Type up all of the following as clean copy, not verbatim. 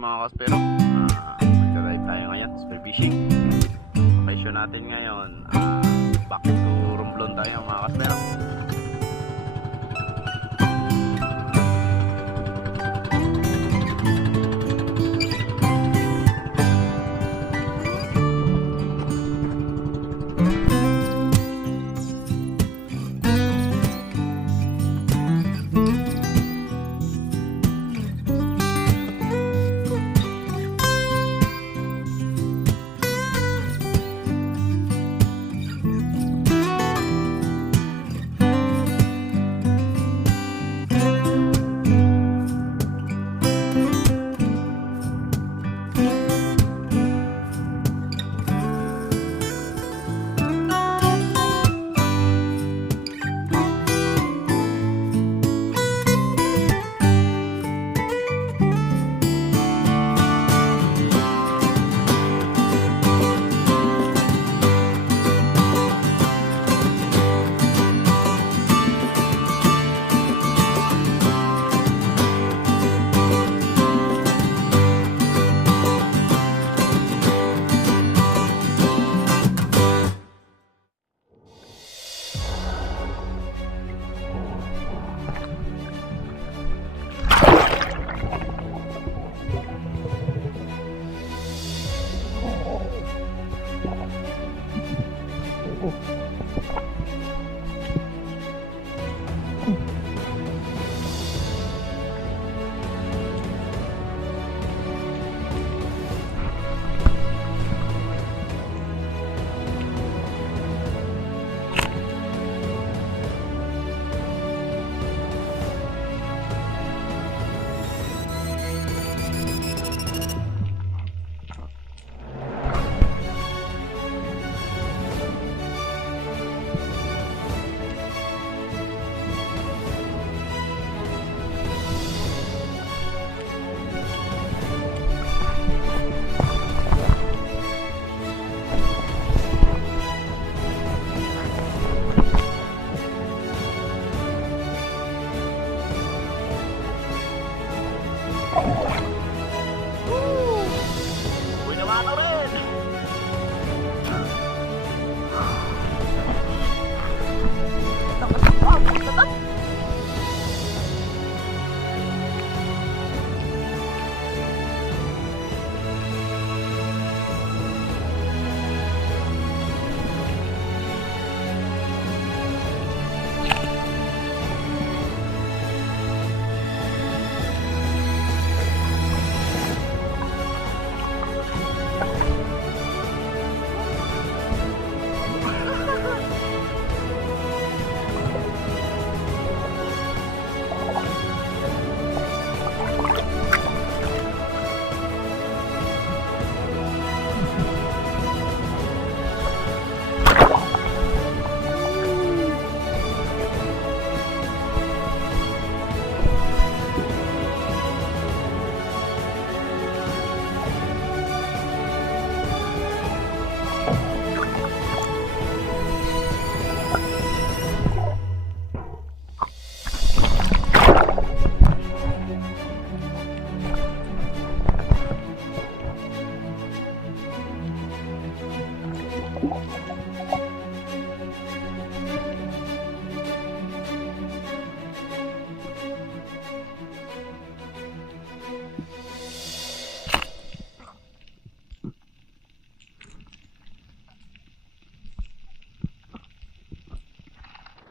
mga kaspero. Magka-drive tayo ngayon, spear fishing. Occasion natin ngayon, back to Romblon tayo mga kaspero.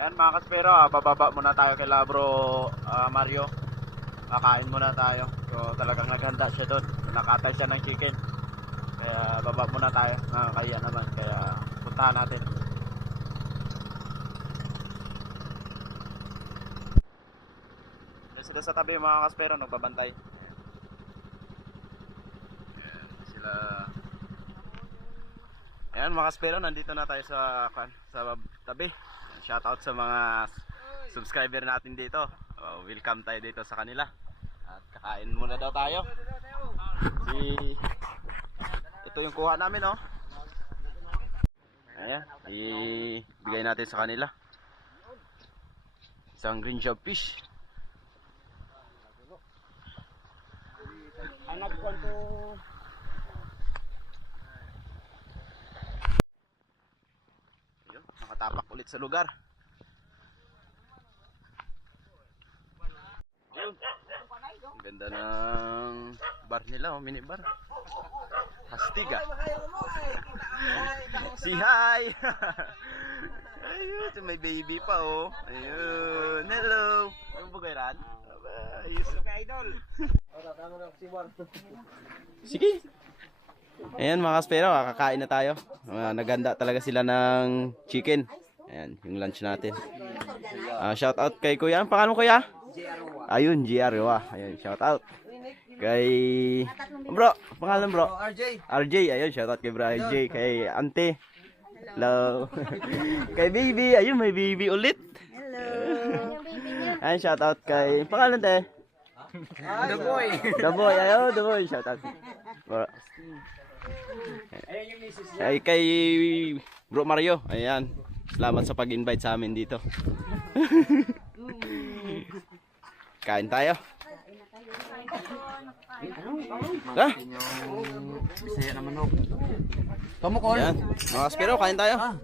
Yan mga kaspero, bababa muna tayo kay Labro Mario. Kakain muna tayo. So talagang naghanda siya doon. Nakatay siya ng chicken. Kaya baba muna tayo. Nakakaya naman. Kaya puntahan natin. Sila sa tabi mga kaspero, nagbabantay. Ayan, sila. Ayan mga kaspero, nandito na tayo sa tabi. Shoutout sa mga subscriber natin dito. Welcome tayo dito sa kanila. At kakain muna daw tayo. Ito yung kuha namin, oh. Ayan, ibigay natin sa kanila. Isang green job fish. Ayun, nakatapak ulit sa lugar. Ayun. Ang ganda ng bar nila, oh, mini bar. Hastiga. Si hi. Ayun, may baby pa, oh. Ayun, hello. Ang bugayran. Ayos. Sige. Ayan mga kaspero, kakain na tayo. Naganda talaga sila ng chicken. Ayan, yung lunch natin. Shout out kay Kuya. Ang pangalan mo, Kuya? Ayun, GR. Ayan, shout out. Kay bro, pangalan bro? RJ. RJ, ayun, shout out kay bro RJ. Kay Ante. Hello. Kay baby, ayun, may baby ulit. Hello. Ayun, shout out kay pangalan te. The boy. The boy, ayun, the boy, shout out. Bro. Ay kay Bro Mario, ayan. Salamat sa pag-invite sa amin dito. Kain tayo. Ha? Bisaya naman ho. Yan, mga kaspero, kain tayo.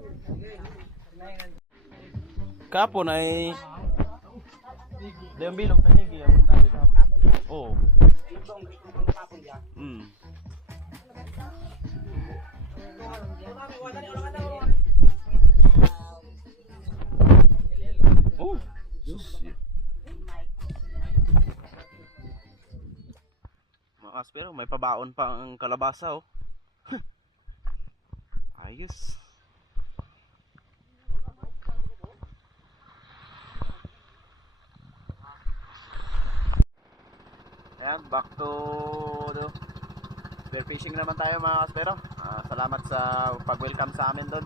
Kapon ay yung bilog tanigi. Oo. Oh, sus. Mga kaspero, may pabaon pa ang kalabasa, oh. Ayos. Ayan, back to the spear fishing naman tayo mga kaspero. Salamat sa pag-welcome sa amin doon.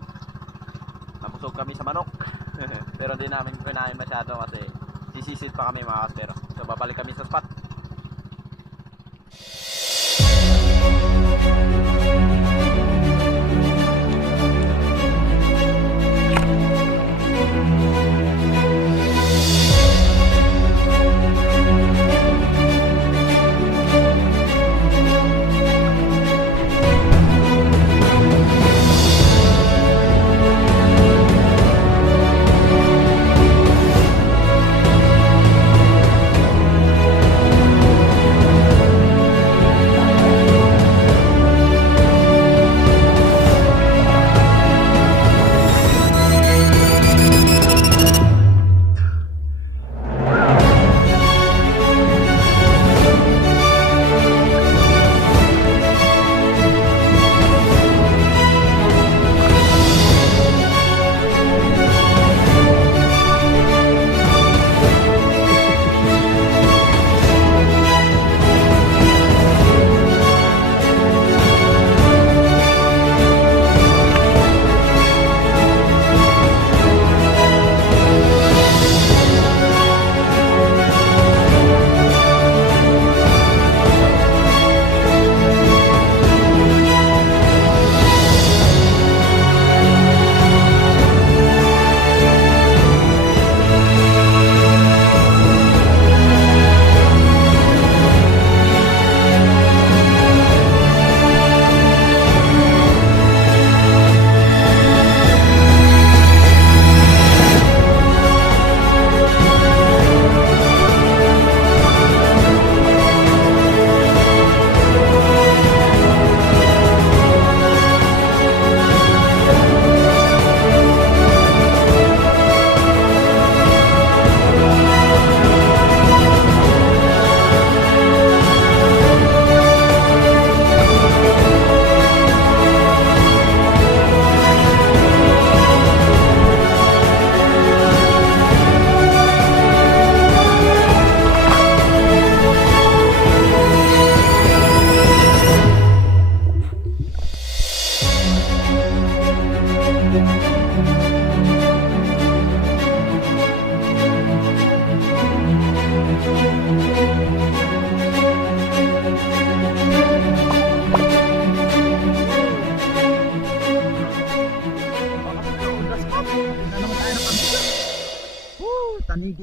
Nabusog kami sa manok. Pero hindi namin kinain masyado kasi sisisid pa kami mga kaspero. So babalik kami sa spot. Tanigi.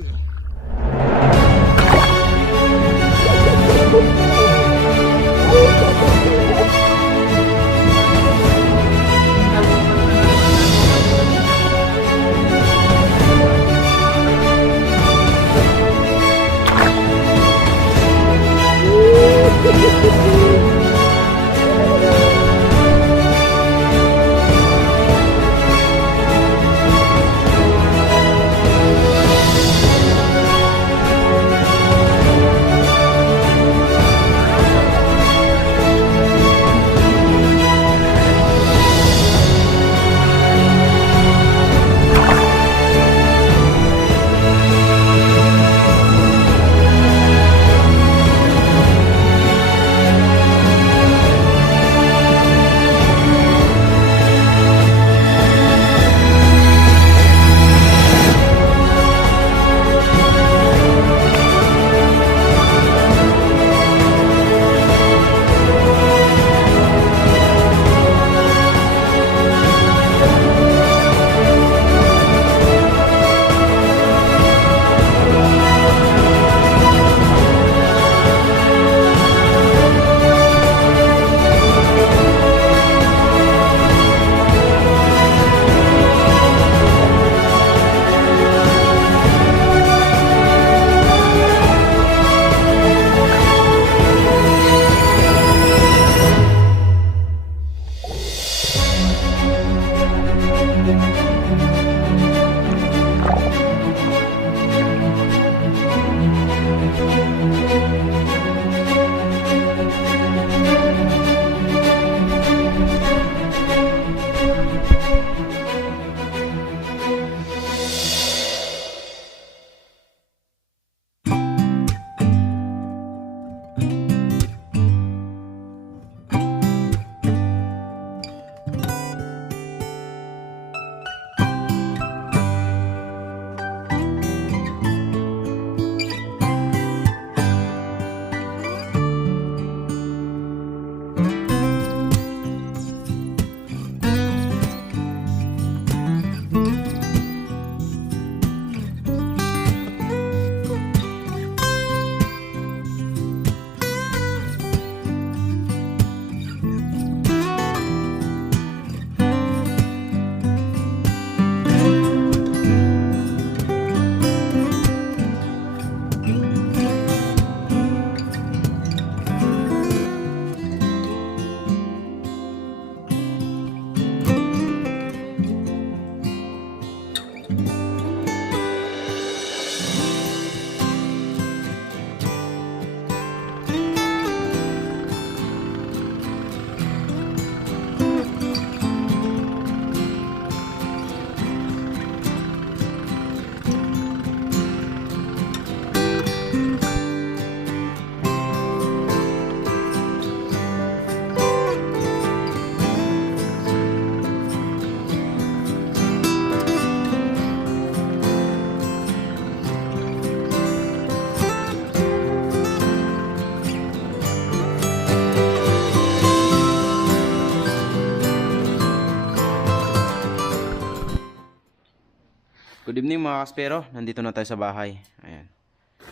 Good evening mga kaspero, nandito na tayo sa bahay. Ayan.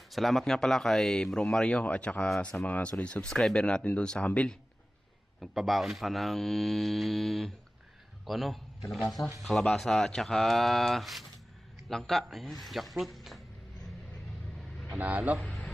Salamat nga pala kay Bro Mario at saka sa mga solid subscriber natin doon sa Hambil. Nagpabaon pa ng ano, Kalabasa. kalabasa at saka langka. Ayan, jackfruit. Panalo.